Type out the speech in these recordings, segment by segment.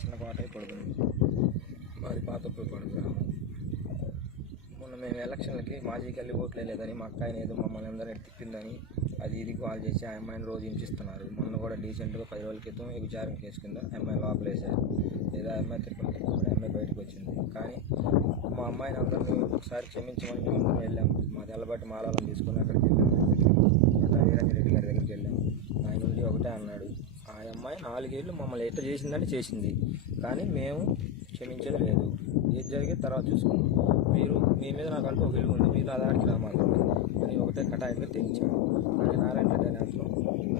చిన్న కోట పడుతుంది మాది పాతపూడిపాడు గ్రామం. మొన్న మేము ఎలక్షన్లకి మాజీకి వెళ్ళి ఓట్లు వేయలేదని మా అక్క ఏదో మమ్మల్ని అందరినీ తిప్పిందని అది ఇది కాల్ చేసి ఆ అమ్మాయిని రోజు హింసిస్తున్నారు. మొన్న కూడా డీసెంట్గా పది రోజుల క్రితం ఈ విచారణ కేసు కింద అమ్మాయి లోపలేశారు లేదా అమ్మాయి తిరుపతి అమ్మాయి బయటకు వచ్చింది. కానీ మా అమ్మాయిని అందరూ మేము ఒకసారి క్షమించమని మేము అందరం వెళ్ళాం. మా తెల్లబట్టి మాలాలను తీసుకుని అక్కడికి వెళ్ళాం. వీరాజీ రెడ్డి గారి దగ్గరికి వెళ్ళాం. ఆయన నుండి ఒకటే అన్నాడు నాలుగేళ్ళు మమ్మల్ని ఎట్ట చేసిందని చేసింది. కానీ మేము క్షమించేది లేదు. ఏది జరిగే తర్వాత చూసుకున్నాం మీరు మీ మీద నాకు అంటూ ఒక విలువ ఉంది. మీరు నా దానికి నా అని ఒకటే కటాయంగా తెచ్చాము అది నారాయణ రెడ్డి అని అతను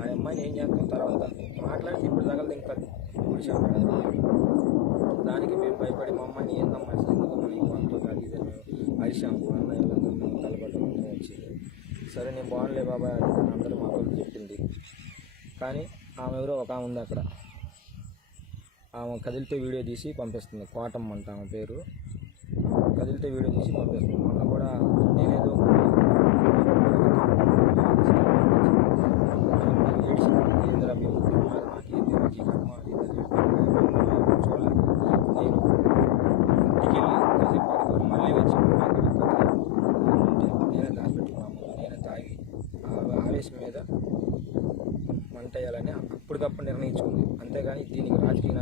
ఆ అమ్మాయిని ఏం చేస్తాం? తర్వాత మాట్లాడి ఇప్పుడు దగ్గర ఇంకా. కూర్చోండి దానికి మేము భయపడి మా అమ్మాయిని ఏందమ్మా అసలు మమ్మల్ని మనతో కాదు ఇది అరిశాము అన్నయ్య తలపడ్డం వచ్చింది. సరే నేను బాగుండలే బాబాయ్ అది అని అందరూ మా వాళ్ళు చెప్పింది. కానీ ఆమె ఎవరో ఒక ఆమె ఉంది అక్కడ. ఆమె కదిలితే వీడియో తీసి పంపిస్తుంది. కోటమ్మ అంట ఆమె పేరు. కదిలితే వీడియో తీసి పంపిస్తుంది. మొన్న కూడా నేనేదో ఏడ్చింది. ఏందిరా మీ ఊరు ఉన్నారు, నాకేంది, నాకు ఈ కర్మ, అది ఇది అని చూడలేదు. నేను ఇంటికి వెళ్ళి కాసేపు పడుకొని మళ్ళీ వచ్చి అమ్మాయి దగ్గరికి నేనే దాచిపెట్టుకున్నాము నేనే తాగి ఆ ఆవేశం మీద మంట వేయాలని అప్పటికప్పుడు నిర్ణయించుకుంది అంతేగాని దీనికి రాజకీయ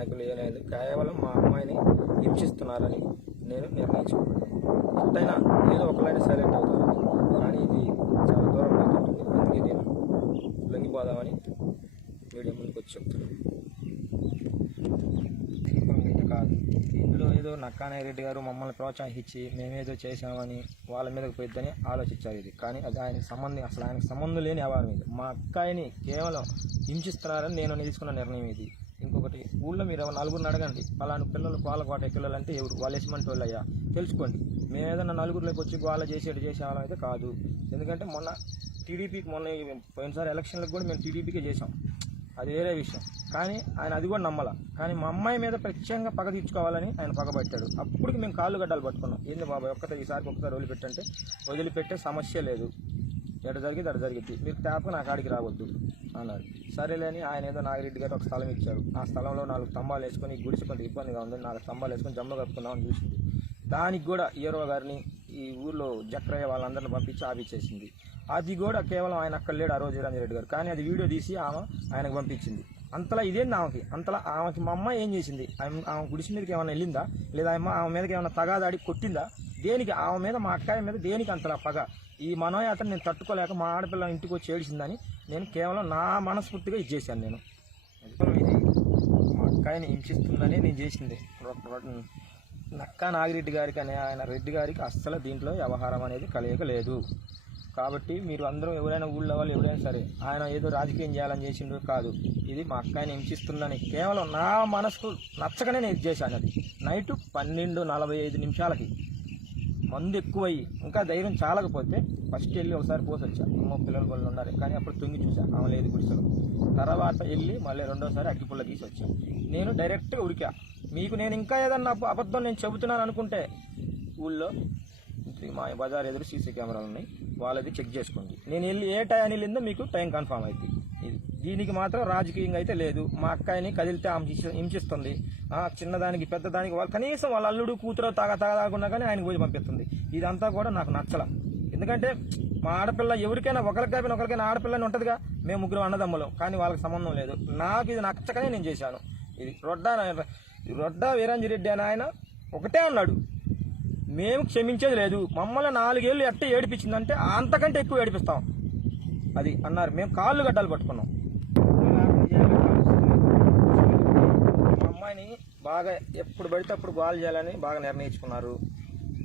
లేదు కేవలం మా అమ్మాయిని హింసిస్తున్నారని నేను నిర్ణయించుకున్నాను. ఎట్టయినా ఏదో ఒకలైనా సైలెంట్ అవుతారని కానీ ఇది చాలా దూరం వెళ్తుంటుంది అందుకే నేను లొంగిపోదామని మీడియా ముందుకు వచ్చి చెప్తున్నాను. ఇది కాదు. ఇందులో ఏదో నక్కానాయ రెడ్డి గారు మమ్మల్ని ప్రోత్సహించి మేమేదో చేసామని వాళ్ళ మీదకి పోయిద్దని ఆలోచించారు ఇది. కానీ అది ఆయనకి సంబంధం అసలు ఆయనకు సంబంధం లేని వ్యవహారం ఇది మా అక్కాయిని కేవలం హింసిస్తున్నారని నేను నిలుచుకున్న నిర్ణయం ఇది. ఇంకొకటి ఊళ్ళో మీరు నలుగురిని అడగండి. పలానా పిల్లలు గోల కోట పిల్లలు అంటే ఎవరు? వాళ్ళు ఎస్మంటి వాళ్ళు అయ్యా తెలుసుకోండి. మేము ఏదైనా నలుగురిలోకి వచ్చి గోళ చేసేటి చేసేవాళ్ళం అయితే కాదు. ఎందుకంటే మొన్న టీడీపీకి మొన్న పోయినసారి ఎలక్షన్లకు కూడా మేము టీడీపీకే చేసాం అది వేరే విషయం. కానీ ఆయన అది కూడా నమ్మల. కానీ మా అమ్మాయి మీద ప్రత్యేకంగా పగ తీర్చుకోవాలని ఆయన పగబట్టాడు. అప్పటికి మేము కాళ్ళు గడ్డలు పట్టుకున్నాం. ఏంది బాబా ఒక్కసారి ఈసారి ఒక్కసారి వదిలిపెట్టంటే వదిలిపెట్టే సమస్య లేదు. ఎడ జరిగింది అడ జరిగింది మీరు తేప నా కాడికి రావద్దు అన్నారు. సరేలేని ఆయన ఏదో నాగిరెడ్డి గారు ఒక స్థలం ఇచ్చారు. ఆ స్థలంలో నాలుగు స్తంభాలు వేసుకొని ఈ గుడిసి కొంత ఇబ్బందిగా ఉంది. నాలుగు స్తంభాలు వేసుకొని జమ్మ కప్పుకుందామని చూసింది. దానికి కూడా ఈరో గారిని ఈ ఊర్లో జక్రయ్య వాళ్ళందరిని పంపించి ఆపిచ్చేసింది. అది కూడా కేవలం ఆయన అక్కడ లేడు ఆ రోజు రెడ్డి గారు. కానీ అది వీడియో తీసి ఆమె ఆయనకు పంపించింది. అంతలా ఇదేంది ఆమెకి? అంతలా ఆమెకి మా అమ్మ ఏం చేసింది? ఆమె ఆమె గుడిసి మీదకి ఏమైనా వెళ్ళిందా? లేదా అమ్మ ఆమె మీదకి ఏమైనా తగాదాడి కొట్టిందా? దేనికి? ఆమె మీద మా అక్కాయ మీద దేనికి అంతలా పగ? ఈ మనోయాత్ర నేను తట్టుకోలేక మా ఆడపిల్ల ఇంటికి వచ్చి ఏడిసిందని నేను కేవలం నా మనస్ఫూర్తిగా ఇది చేశాను నేను. ఇది మా అక్కాయని హింసిస్తుందని నేను చేసింది. నక్కా నాగిరెడ్డి గారికి అనే ఆయన రెడ్డి గారికి అస్సలు దీంట్లో వ్యవహారం అనేది కలగలేదు కాబట్టి మీరు అందరూ ఎవరైనా ఊళ్ళో వాళ్ళు ఎవరైనా సరే ఆయన ఏదో రాజకీయం చేయాలని చేసిండు కాదు. ఇది మా అక్కాయిని హింసిస్తుందని కేవలం నా మనసుకు నచ్చకనే నేను ఇది చేశాను అది. నైట్ పన్నెండు నలభై ఐదు నిమిషాలకి మందు ఎక్కువయ్యి ఇంకా ధైర్యం చాలకపోతే ఫస్ట్ వెళ్ళి ఒకసారి పోసి వచ్చాను అమ్మ పిల్లలు వాళ్ళు ఉన్నారు. కానీ అప్పుడు తొంగి చూసా. ఆమె లేదు గుడిసెలు. తర్వాత వెళ్ళి మళ్ళీ రెండోసారి అగ్గిపుల్ల తీసి వచ్చా. నేను డైరెక్ట్గా ఉరికా. మీకు నేను ఇంకా ఏదన్నా అబద్ధం నేను చెబుతున్నాను అనుకుంటే ఊళ్ళో త్రీ మా బజార్ ఎదురు సీసీ కెమెరాలు ఉన్నాయి. వాళ్ళది చెక్ చేసుకోండి. నేను వెళ్ళి ఏ టైం వెళ్ళిందో మీకు టైం కన్ఫామ్ అవుతుంది ఇది దీనికి మాత్రం రాజకీయంగా అయితే లేదు. మా అక్కాయిని కదిలితే ఆమె హింసిస్తుంది. ఆ చిన్నదానికి పెద్దదానికి వాళ్ళు కనీసం వాళ్ళ అల్లుడు కూతురు తాగ తాగకుండా కానీ ఆయన పోయి పంపిస్తుంది. ఇదంతా కూడా నాకు నచ్చలం. ఎందుకంటే మా ఆడపిల్ల ఎవరికైనా ఒకరికి కాకపోయినా ఒకరికైనా ఆడపిల్లని ఉంటుందిగా. మేము ముగ్గురు అన్నదమ్ములం. కానీ వాళ్ళకి సంబంధం లేదు. నాకు ఇది నచ్చకనే నేను చేశాను. ఇది రొడ్డా రొడ్డా వీరంజిరెడ్డి అని ఆయన ఒకటే అన్నాడు. మేము క్షమించేది లేదు. మమ్మల్ని నాలుగేళ్ళు ఎట్ట ఏడిపించిందంటే అంతకంటే ఎక్కువ ఏడిపిస్తాం. అది అన్నారు. మేము కాళ్ళు గడ్డలు పట్టుకున్నాం. మా అమ్మాయిని బాగా ఎప్పుడు పడితే అప్పుడు గోల్ చేయాలని బాగా నిర్ణయించుకున్నారు.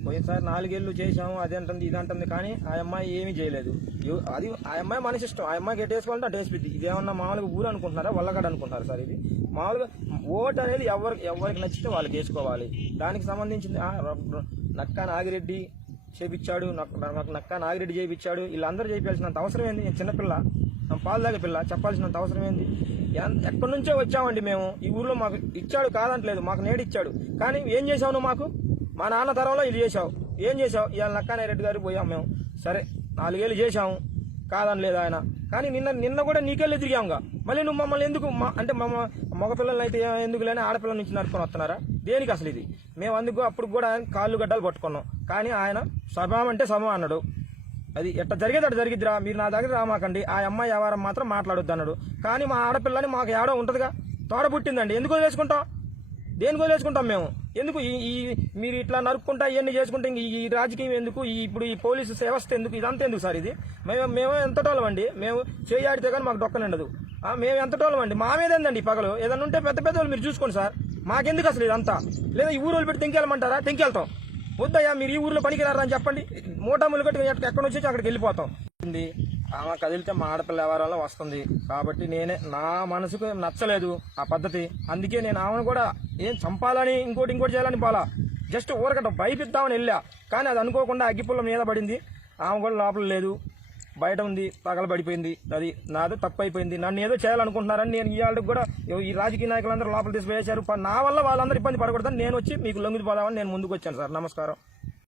పోయినసారి నాలుగేళ్ళు చేసాము అది అంటుంది ఇది అంటుంది కానీ ఆ అమ్మాయి ఏమీ చేయలేదు. అది ఆ అమ్మాయి మనిషి ఇష్టం. ఆ అమ్మాయి గెట్టేసుకోవాలంటే అటు వేసిపోద్ది ఇదేమన్నా మామూలుగా ఊరు అనుకుంటున్నారా వల్లగడ అనుకుంటున్నారు సార్ ఇది? మామూలుగా ఓటు అనేది ఎవరికి ఎవరికి నచ్చితే వాళ్ళకి వేసుకోవాలి. దానికి సంబంధించింది నక్కా నాగిరెడ్డి చేపించాడు నాకు నాకు నక్కా నాగిరెడ్డి చేయించాడు వీళ్ళందరూ చేయించాల్సినంత అవసరం ఏంది? నేను చిన్నపిల్ల నా పాలు తాగే పిల్ల చెప్పాల్సినంత అవసరం ఏంది? ఎక్కడి నుంచో వచ్చామండి మేము. ఈ ఊర్లో మాకు ఇచ్చాడు కాదంటలేదు మాకు నేడు ఇచ్చాడు కానీ ఏం చేసావు మాకు? మా నాన్న తరంలో ఇది చేసావు ఏం చేసావు ఇవాళ నక్కానే రెడ్డి గారికి పోయాం మేము. సరే నాలుగేళ్ళు చేసాము కాదని లేదు ఆయన. కానీ నిన్న నిన్న కూడా నీకెళ్ళి తిరిగాంగా. మళ్ళీ నువ్వు మమ్మల్ని ఎందుకు మా అంటే మమ్మ మగపిల్లల్ని అయితే ఎందుకు లేని ఆడపిల్లల నుంచి నడుపుకొని వస్తున్నారా? దేనికి అసలు ఇది? మేము అందుకు అప్పుడు కూడా ఆయన కాళ్ళు గడ్డలు పట్టుకున్నాం. కానీ ఆయన సభం అంటే సభం అన్నాడు. అది ఎట్ట జరిగేది అట్ట జరిగిద్దిరా. మీరు నా దగ్గర రామాకండి. ఆ అమ్మాయి వ్యవహారం మాత్రం మాట్లాడొద్దు అన్నాడు కానీ మా ఆడపిల్లని మాకు ఏడో ఉంటుందిగా. తోడ పుట్టిందండి. ఎందుకు వదిలేసుకుంటాం? దేని వదిలేసుకుంటాం మేము? ఎందుకు ఈ ఈ మీరు ఇట్లా నరుక్కుంటా ఇవన్నీ చేసుకుంటే ఇంక ఈ రాజకీయం ఎందుకు? ఈ ఇప్పుడు ఈ పోలీసు వ్యవస్థ ఎందుకు? ఇదంతా ఎందుకు సార్ ఇది? మేము మేము ఎంతటోళ్ళం అండి? మేము చేయాడితే కానీ మాకు దొక్కనండదు ఉండదు. మేము ఎంతటోళ్ళం అండి? మా మీద ఏందండి పగలు? ఏదన్నా ఉంటే పెద్ద పెద్ద వాళ్ళు మీరు చూసుకోండి సార్. మాకెందుకు అసలు ఇదంతా? లేదా ఈ ఊరు పెట్టి తెంకెళ్ళమంటారా తెంకెళ్తాం వద్దయ్యా మీరు ఈ ఊర్లో పనికిరారా అని చెప్పండి. మూటా ములుగట్టు ఎక్కడ నుంచి వచ్చి అక్కడికి వెళ్ళిపోతాం. ఆమె కదిలితే మా ఆడపిల్ల వ్యవహారంలో వస్తుంది? కాబట్టి నేనే నా మనసుకు నచ్చలేదు ఆ పద్ధతి. అందుకే నేను ఆమెను కూడా ఏం చంపాలని ఇంకోటి ఇంకోటి చేయాలని పోలా. జస్ట్ ఊరకట భయపిద్దామని వెళ్ళా. కానీ అది అనుకోకుండా అగ్గిపుల్ల మీద పడింది. ఆమె కూడా లోపల లేదు. బయట ఉంది పగలబడిపోయింది అది నాదో తప్పు అయిపోయింది నన్ను ఏదో చేయాలనుకుంటున్నారని నేను ఇవాళకి కూడా ఈ రాజకీయ నాయకులందరూ లోపల తీసి వేశారు నా వల్ల వాళ్ళందరూ ఇబ్బంది పడకూడదని నేను వచ్చి మీకు లొంగిపోదామని నేను ముందుకు వచ్చాను సార్. నమస్కారం.